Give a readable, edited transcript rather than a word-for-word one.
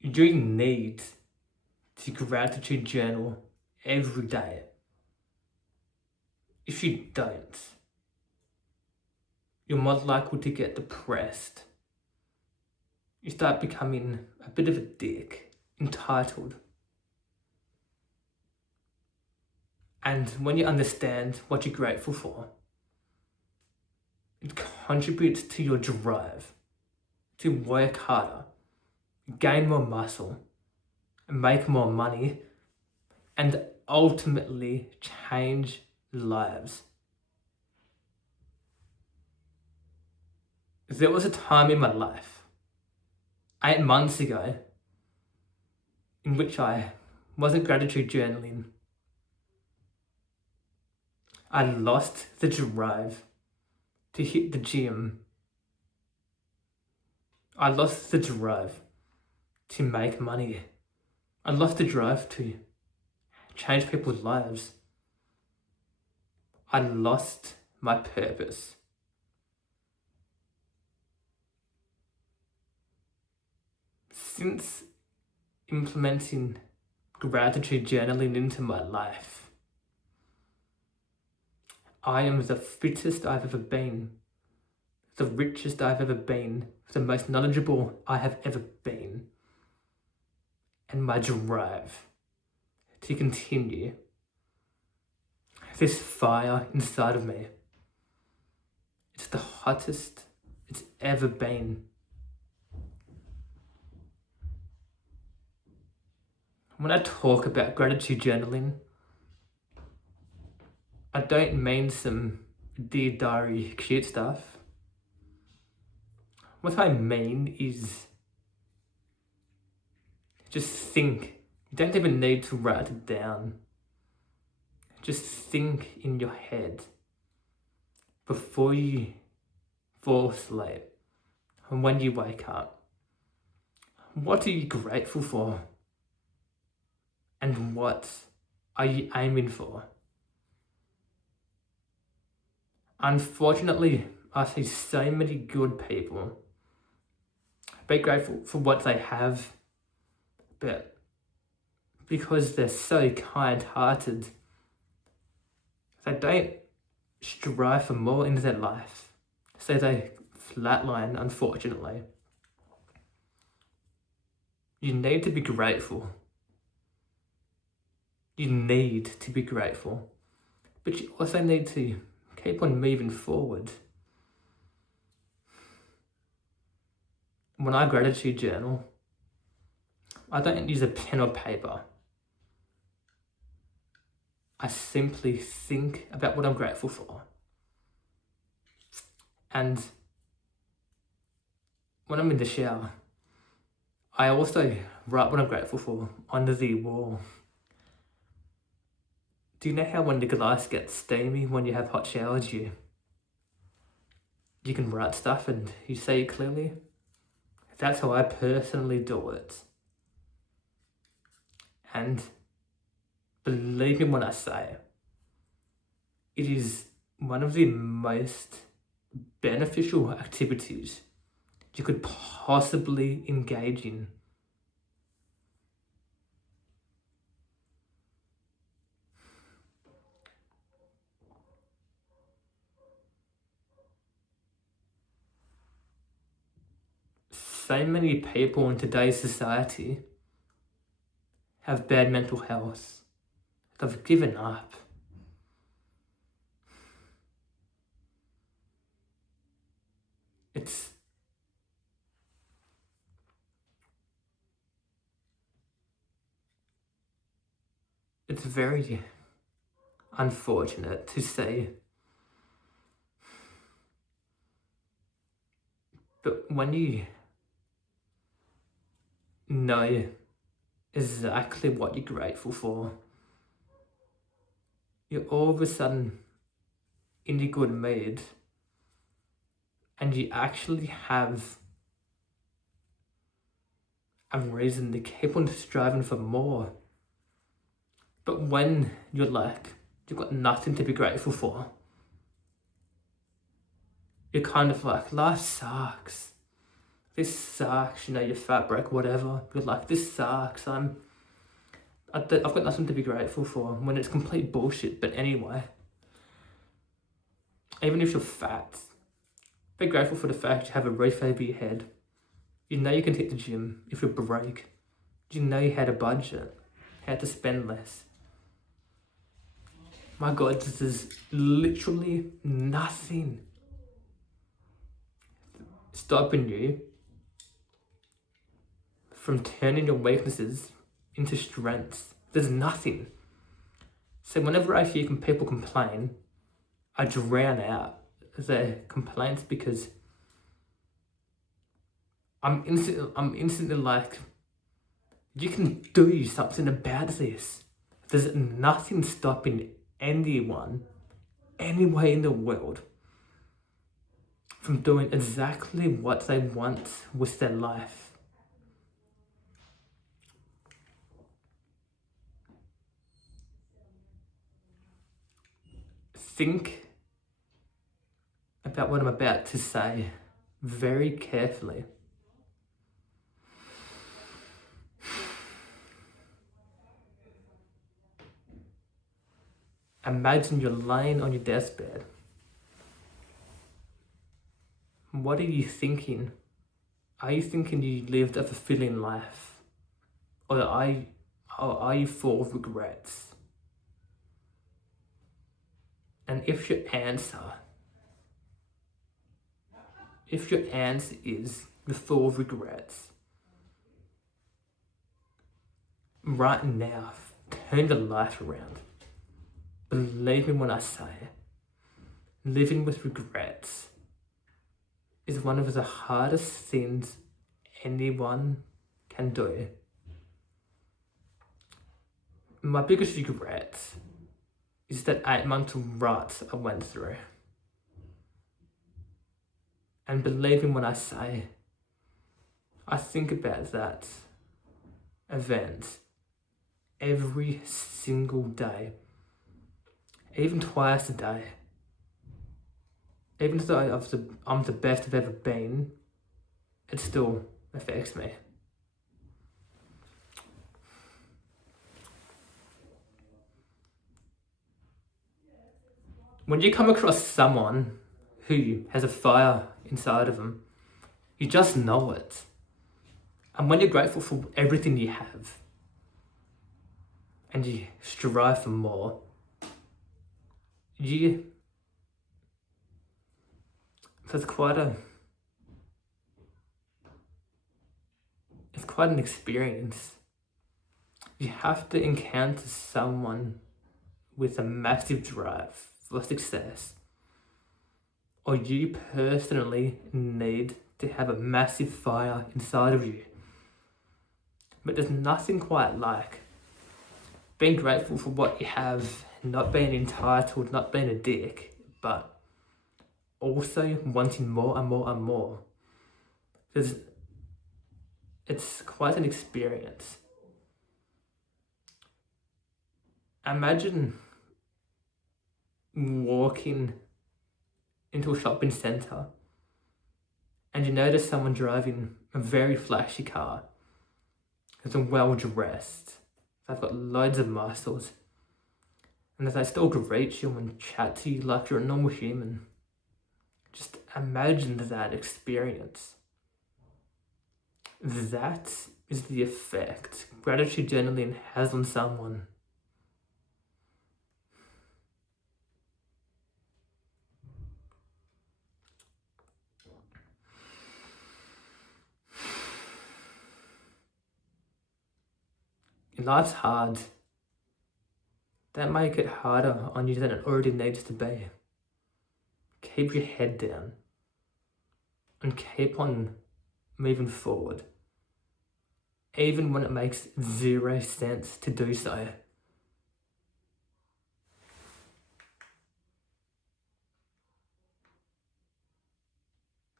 You need to gratitude journal every day. If you don't, you're more likely to get depressed. You start becoming a bit of a dick, entitled. And when you understand what you're grateful for, it contributes to your drive to work harder, gain more muscle, make more money, and ultimately change lives. There was a time in my life, 8 months ago, in which I wasn't gratitude journaling. I lost the drive to hit the gym. I lost the drive to make money. I lost the drive to change people's lives. I lost my purpose. Since implementing gratitude journaling into my life, I am the fittest I've ever been, the richest I've ever been, the most knowledgeable I have ever been. And my drive to continue, this fire inside of me, it's the hottest it's ever been. When I talk about gratitude journaling, I don't mean some Dear Diary cute stuff. What I mean is just think. You don't even need to write it down. Just think in your head before you fall asleep and when you wake up. What are you grateful for? And what are you aiming for? Unfortunately, I see so many good people be grateful for what they have, but because they're so kind-hearted, they don't strive for more in their life, so they flatline, unfortunately. You need to be grateful. You need to be grateful, but you also need to keep on moving forward. When I gratitude journal, I don't use a pen or paper. I simply think about what I'm grateful for. And when I'm in the shower, I also write what I'm grateful for under the wall. Do you know how when the glass gets steamy when you have hot showers, you can write stuff and you say it clearly? That's how I personally do it. And believe me when I say it is one of the most beneficial activities you could possibly engage in. So many people in today's society have bad mental health. They've given up. It's very unfortunate to say, but when you know exactly what you're grateful for, you're all of a sudden in a good mood, and you actually have a reason to keep on striving for more. But when you're like, you've got nothing to be grateful for, you're kind of like, life sucks. this sucks, you're fat, broke, whatever. You're like, this sucks, I've got nothing to be grateful for, when it's complete bullshit. But anyway, even if you're fat, be grateful for the fact you have a roof over your head. You know you can hit the gym if you're broke. You know how to budget, how to spend less. My God, there's literally nothing stopping you from turning your weaknesses into strengths. There's nothing. So whenever I hear people complain, I drown out their complaints, because I'm instantly like, you can do something about this. There's nothing stopping anyone, anywhere in the world, from doing exactly what they want with their life. Think about what I'm about to say very carefully. Imagine you're lying on your deathbed. What are you thinking? Are you thinking you lived a fulfilling life? Or are you full of regrets? And if your answer is you're full of regrets, right now, turn your life around. Believe me when I say, living with regrets is one of the hardest things anyone can do. My biggest regret is that 8-month rut I went through. And believe me when I say, I think about that event every single day, even twice a day. Even though I'm the best I've ever been, it still affects me. When you come across someone who has a fire inside of them, you just know it. And when you're grateful for everything you have, and you strive for more, it's quite an experience. You have to encounter someone with a massive drive for success, or you personally need to have a massive fire inside of you. But there's nothing quite like being grateful for what you have, not being entitled, not being a dick, but also wanting more and more and more. Because it's quite an experience. Imagine walking into a shopping centre and you notice someone driving a very flashy car. They're well dressed. They've got loads of muscles. And as they still greet you and chat to you like you're a normal human. Just imagine that experience. That is the effect gratitude journaling has on someone. Life's hard. Don't make it harder on you than it already needs to be. Keep your head down and keep on moving forward, even when it makes 0 sense to do so.